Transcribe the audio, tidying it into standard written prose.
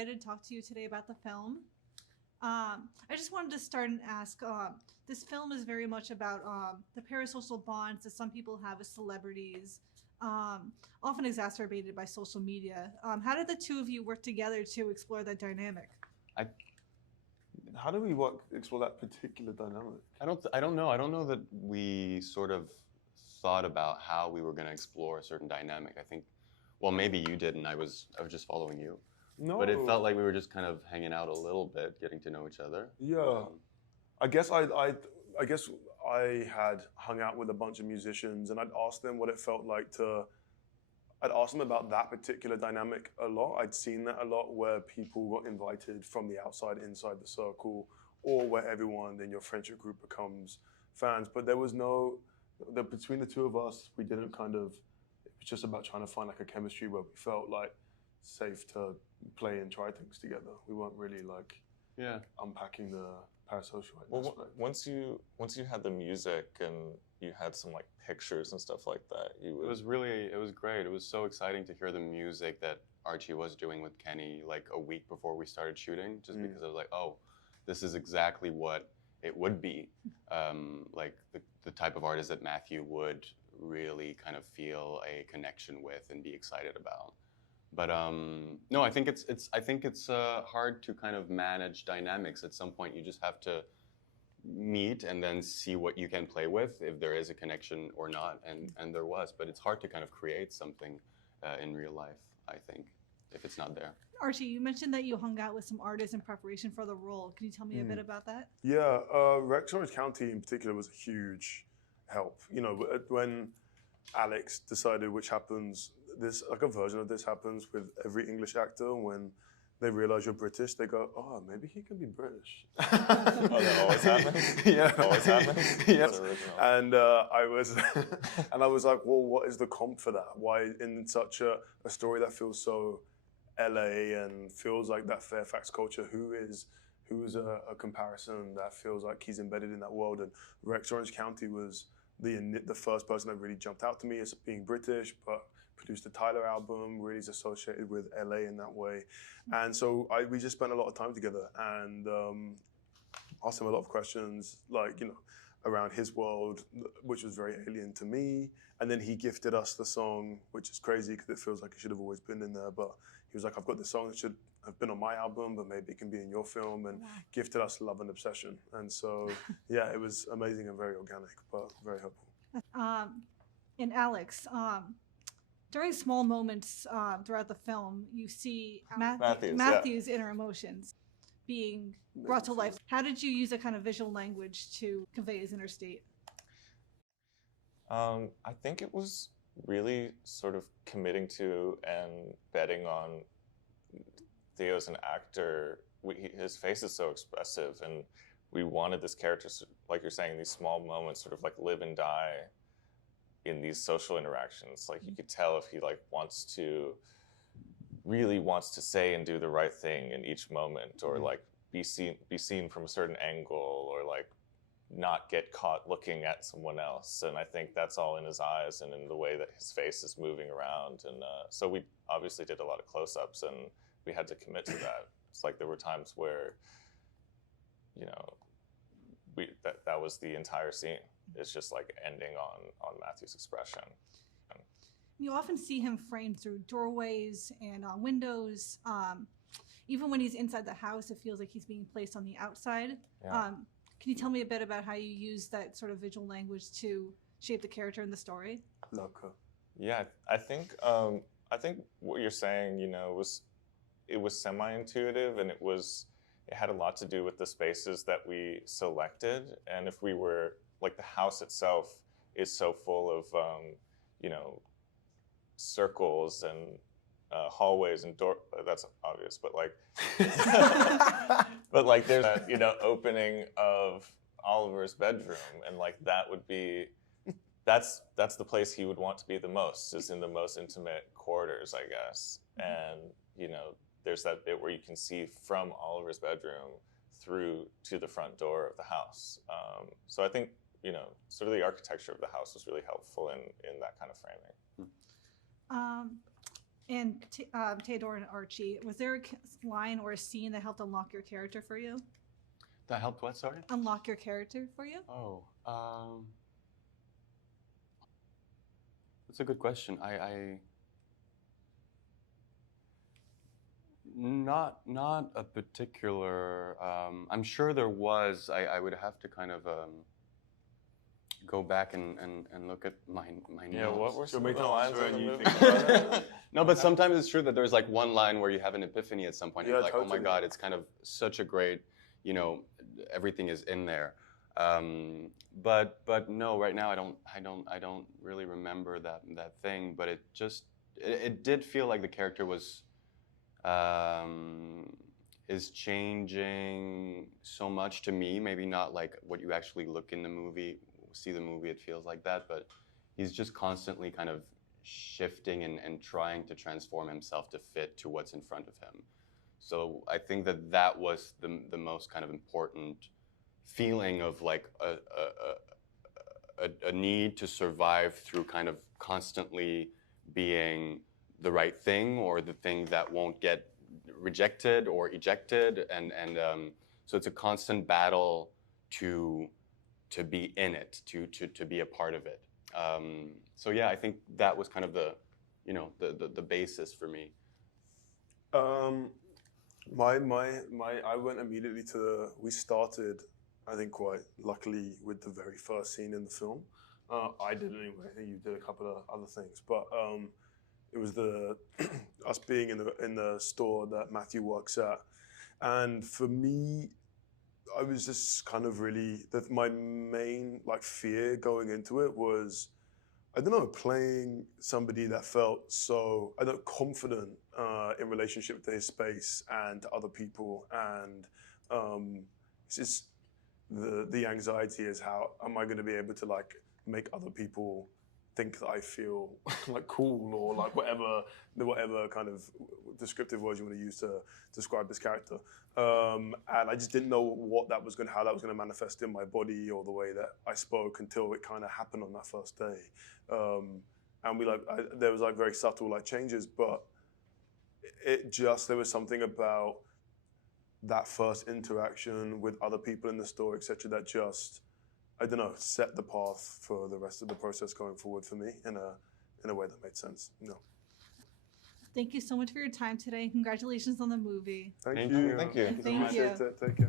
excited to talk to you today about the film. I just wanted to start and ask, this film is very much about the parasocial bonds that some people have with celebrities, often exacerbated by social media. How did the two of you work together to explore that dynamic? How do we explore that particular dynamic? I don't know. I don't know that we sort of thought about how we were going to explore a certain dynamic. I think, well, maybe you did, and I was just following you. No. But it felt like we were just kind of hanging out a little bit, getting to know each other. Yeah. I guess I had hung out with a bunch of musicians, and I'd asked them what it felt like I'd asked them about that particular dynamic a lot. I'd seen that a lot where people got invited from the outside inside the circle, or where everyone in your friendship group becomes fans. But there was between the two of us, we didn't it was just about trying to find like a chemistry where we felt like safe to play and try things together. We weren't really unpacking the parasocial aspect. Once you had the music and you had some like pictures and stuff like that, it was great. It was so exciting to hear the music that Archie was doing with Kenny like a week before we started shooting, just because I was like, oh, this is exactly what it would be, like the type of artist that Matthew would really kind of feel a connection with and be excited about. But no, I think it's hard to kind of manage dynamics. At some point, you just have to meet and then see what you can play with, if there is a connection or not, and there was. But it's hard to kind of create something in real life, I think, if it's not there. Archie, you mentioned that you hung out with some artists in preparation for the role. Can you tell me a bit about that? Yeah, Rex Orange County in particular was a huge help. You know, when Alex decided which happens, a version of this happens with every English actor. When they realize you're British, they go, oh, maybe he can be British. Oh, that always happens? Yeah. Always happens? Yeah. And I was like, well, what is the comp for that? Why in such a story that feels so LA and feels like that Fairfax culture, who's a comparison that feels like he's embedded in that world? And Rex Orange County was the first person that really jumped out to me as being British, but produced the Tyler album, really is associated with LA in that way. And so we just spent a lot of time together and asked him a lot of questions, like, around his world, which was very alien to me. And then he gifted us the song, which is crazy because it feels like it should have always been in there. But he was like, I've got this song that should have been on my album, but maybe it can be in your film, and gifted us Love and Obsession. And so, yeah, it was amazing and very organic, but very helpful. And Alex, during small moments throughout the film, you see Matthew's inner emotions being brought to life. How did you use a kind of visual language to convey his inner state? I think it was really sort of committing to and betting on Theo as an actor. His face is so expressive, and we wanted this character, like you're saying, these small moments sort of like live and die in these social interactions. Like you could tell if he really wants to say and do the right thing in each moment, or like be seen from a certain angle, or like not get caught looking at someone else. And I think that's all in his eyes and in the way that his face is moving around. And so we obviously did a lot of close-ups, and we had to commit to that. It's like there were times where, that was the entire scene. It's just like ending on Matthew's expression. You often see him framed through doorways and windows. Even when he's inside the house, it feels like he's being placed on the outside. Yeah. Can you tell me a bit about how you use that sort of visual language to shape the character in the story? Lurker. Yeah, I think what you're saying, it was semi-intuitive, and it had a lot to do with the spaces that we selected. And if we were, like, the house itself is so full of, circles and hallways and door. That's obvious, but like, there's a, opening of Oliver's bedroom, and like that would be, that's the place he would want to be the most, is in the most intimate quarters, I guess. And there's that bit where you can see from Oliver's bedroom through to the front door of the house. So I think, sort of the architecture of the house was really helpful in that kind of framing. And Théodore and Archie, was there a line or a scene that helped unlock your character for you? That helped what? Sorry. Unlock your character for you? Oh, that's a good question. Not a particular. I'm sure there was. I would have to kind of go back and look at my notes. Yeah, what were some make of the that lines answer in the and you movie? think about it? No, but sometimes it's true that there's like one line where you have an epiphany at some point. And Yeah, you're like, oh my totally. God, it's kind of such a great, everything is in there. But no, right now I don't really remember that thing. But it did feel like the character was is changing so much to me. Maybe not like what you actually look in the movie, see the movie, it feels like that. But he's just constantly kind of shifting and trying to transform himself to fit to what's in front of him. So I think that was the most kind of important feeling of like a need to survive through kind of constantly being the right thing or the thing that won't get rejected or ejected, and so it's a constant battle to be in it, to be a part of it. So yeah, I think that was kind of the basis for me. I went immediately we started, I think quite luckily, with the very first scene in the film. I did anyway, you did a couple of other things, but it was us being in the store that Matthew works at. And for me, I was just kind of really, my main fear going into it was, I don't know, playing somebody that felt so, confident in relationship to his space and to other people. And it's just the anxiety is, how am I going to be able to make other people think that I feel cool, or whatever kind of descriptive words you want to use to describe this character. And I just didn't know how that was going to manifest in my body or the way that I spoke until it kind of happened on that first day. And there was very subtle changes, but there was something about that first interaction with other people in the store, etc., that just, I don't know, set the path for the rest of the process going forward for me in a way that made sense. Thank you so much for your time today. Congratulations on the movie. Thank Thank you. you. Thank you. Thank you. Appreciate it. Take care.